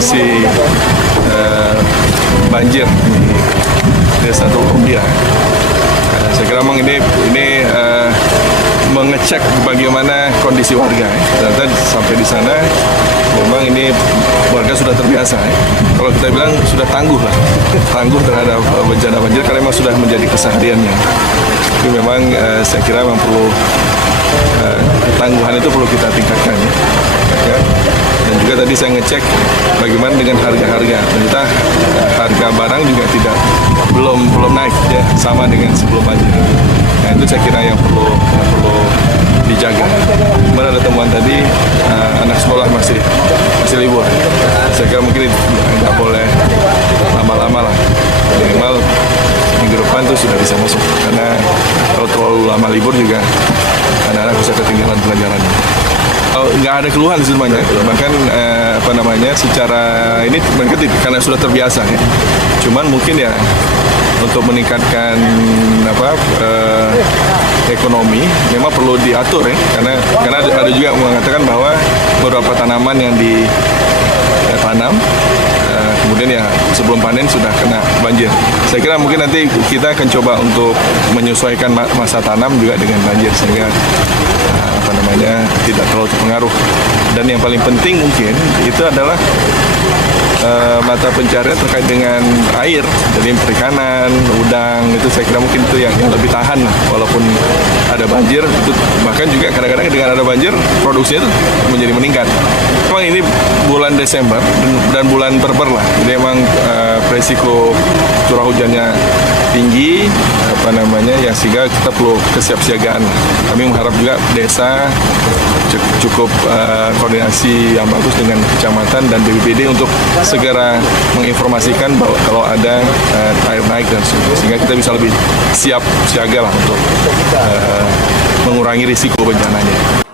kondisi banjir di Desa Teluk Umbia. Saya kira memang ini mengecek bagaimana kondisi warga. Ternyata sampai di sana memang ini warga sudah terbiasa. Kalau kita bilang sudah tangguh terhadap bencana banjir karena memang sudah menjadi kesehariannya. Tapi memang saya kira memang perlu ketangguhan itu perlu kita tingkatkan ya. Dan juga tadi saya ngecek bagaimana dengan harga-harga. Ternyata harga barang juga belum naik ya, sama dengan sebelum banjir. Nah itu saya kira yang perlu dijaga. Kemarin ada temuan tadi anak sekolah masih libur. Saya kira mungkin nggak boleh lama-lama lah. Minimal minggu depan tuh sudah bisa masuk. Karena kalau terlalu lama libur juga anak-anak bisa ketinggalan pelajaran. Nggak ada keluhan sebenarnya, bahkan secara ini mereka karena sudah terbiasa ya. Cuman mungkin ya untuk meningkatkan ekonomi memang perlu diatur ya, karena ada juga mengatakan bahwa beberapa tanaman yang ditanam kemudian ya sebelum panen sudah kena banjir. Saya kira mungkin nanti kita akan coba untuk menyesuaikan masa tanam juga dengan banjir sehingga tidak terlalu terpengaruh. Dan yang paling penting mungkin itu adalah mata pencarian terkait dengan air, jadi perikanan, udang, itu saya kira mungkin itu yang lebih tahan lah, walaupun ada banjir. Itu bahkan juga kadang-kadang dengan ada banjir produksinya itu menjadi meningkat. Memang ini bulan Desember dan bulan berber lah, jadi memang resiko curah hujannya tinggi, ya sehingga kita perlu kesiapsiagaan. Kami mengharap juga desa cukup koordinasi yang bagus dengan kecamatan dan BPBD untuk segera menginformasikan bahwa kalau ada air naik dan sehingga kita bisa lebih siap siaga lah untuk mengurangi risiko bencananya.